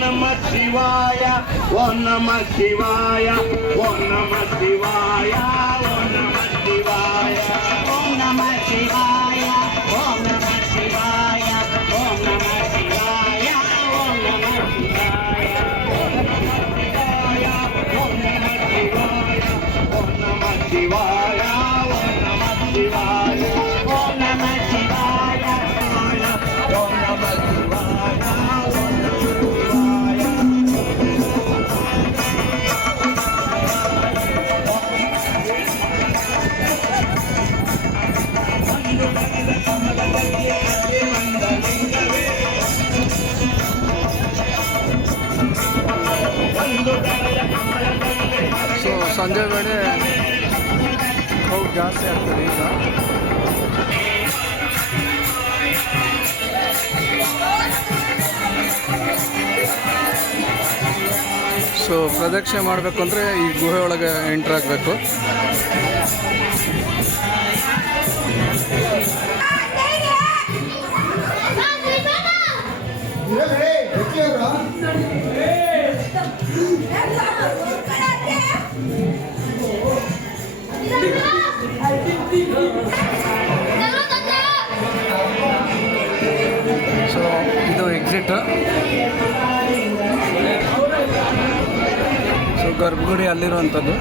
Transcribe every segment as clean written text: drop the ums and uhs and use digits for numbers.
Namah Shivaya, Om Namah Shivaya, Om Namah Shivaya, Om Namah Shivaya, Om Namah Shivaya, Om Namah Shivaya, Om Namah Shivaya, Om Namah Shivaya, Om Namah Shivaya, Om Namah Shivaya, Om Namah Shivaya, Om Namah Shivaya, Om Namah so ಸಂಜೆ ವೇಳೆ crowd ಜಾಸ್ತಿ ಆಗ್ತದೆ ಈಗ. So ಪ್ರದಕ್ಷಿಣೆ ಮಾಡಬೇಕು ಅಂದರೆ ಈ ಗುಹೆ ಒಳಗೆ ಎಂಟ್ರ್ ಆಗಬೇಕು. ಸೊ ಇದು ಎಕ್ಸಿಟ್. ಸೊ ಗರ್ಭಗುಡಿ ಅಲ್ಲಿರುವಂಥದ್ದು.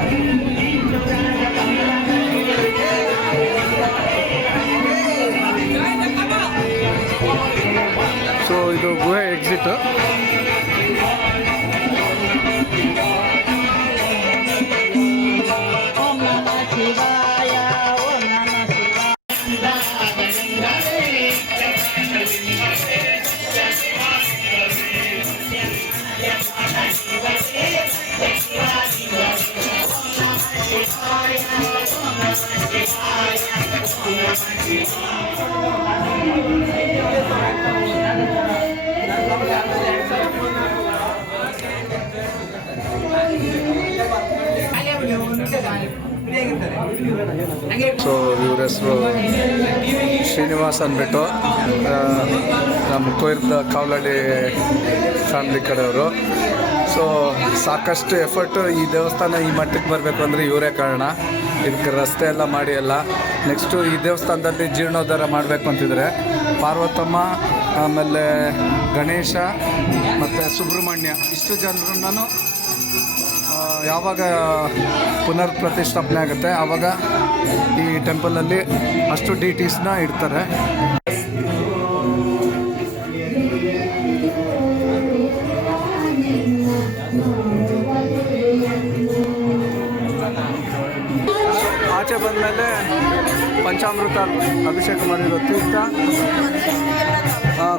ಸೊ ಇದು ಗುಹೆ ಎಕ್ಸಿಟ್. ಸೊ ಇವ್ರ ಹೆಸರು ಶ್ರೀನಿವಾಸ್ ಅಂದ್ಬಿಟ್ಟು ನಮ್ಮ ಕೊಯ್ರದ ಕಾವಲಹಳ್ಳಿ ಫ್ಯಾಮಿಲಿ ಕಡೆಯವರು. ಸೊ ಸಾಕಷ್ಟು ಎಫರ್ಟು ಈ ದೇವಸ್ಥಾನ ಈ ಮಟ್ಟಕ್ಕೆ ಬರಬೇಕು ಅಂದರೆ ಇವರೇ ಕಾರಣ. ಇದಕ್ಕೆ ರಸ್ತೆ ಎಲ್ಲ ಮಾಡಿ ಎಲ್ಲ. ನೆಕ್ಸ್ಟು ಈ ದೇವಸ್ಥಾನದಲ್ಲಿ ಜೀರ್ಣೋದ್ಧಾರ ಮಾಡಬೇಕು ಅಂತಿದ್ರೆ ಪಾರ್ವತಮ್ಮ, ಆಮೇಲೆ ಗಣೇಶ ಮತ್ತು ಸುಬ್ರಹ್ಮಣ್ಯ ಇಷ್ಟು ಜನರನ್ನು ಯಾವಾಗ ಪುನರ್ ಪ್ರತಿಷ್ಠಾಪನೆ ಆಗುತ್ತೆ ಆವಾಗ ಈ ಟೆಂಪಲಲ್ಲಿ ಅಷ್ಟು ಡಿಟೀಸ್ನ ಇಡ್ತಾರೆ. ಆಚೆ ಬಂದಮೇಲೆ ಪಂಚಾಮೃತ ಅಭಿಷೇಕ ಮಾಡಿರೋ ತೀರ್ಥ,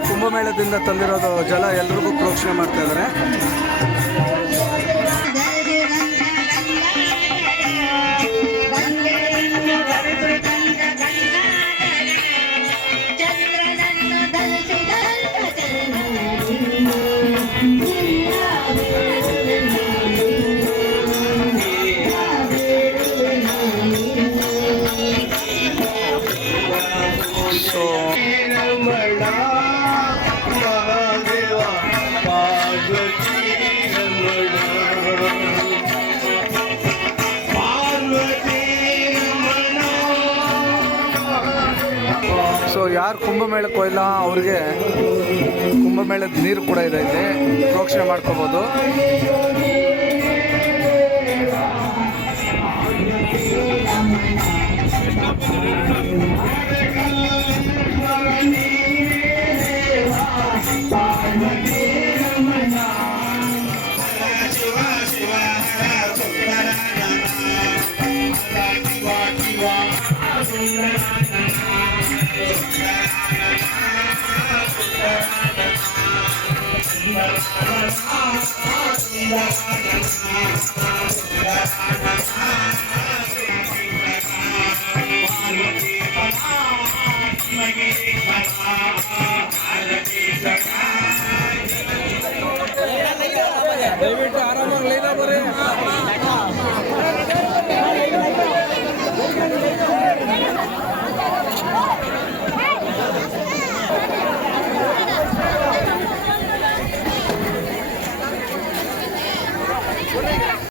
ಕುಂಭಮೇಳದಿಂದ ತಂದಿರೋದು ಜಲ ಎಲ್ರಿಗೂ ಪ್ರೋಕ್ಷಣೆ ಮಾಡ್ತಾಯಿದ್ದಾರೆ. ಸೊ ಯಾರು ಕುಂಭಮೇಳಕ್ಕೆ ಹೋಗಿಲ್ಲ ಅವ್ರಿಗೆ ಕುಂಭಮೇಳದ ನೀರು ಕೂಡ ಇದೆ, ಇಲ್ಲಿ ಪ್ರೋಕ್ಷಣೆ ಮಾಡ್ಕೋಬೋದು. ದಯವಿಟ್ಟು ಆರಾಮಾಗಿ ಲೈನ ಬರ್ರಿ.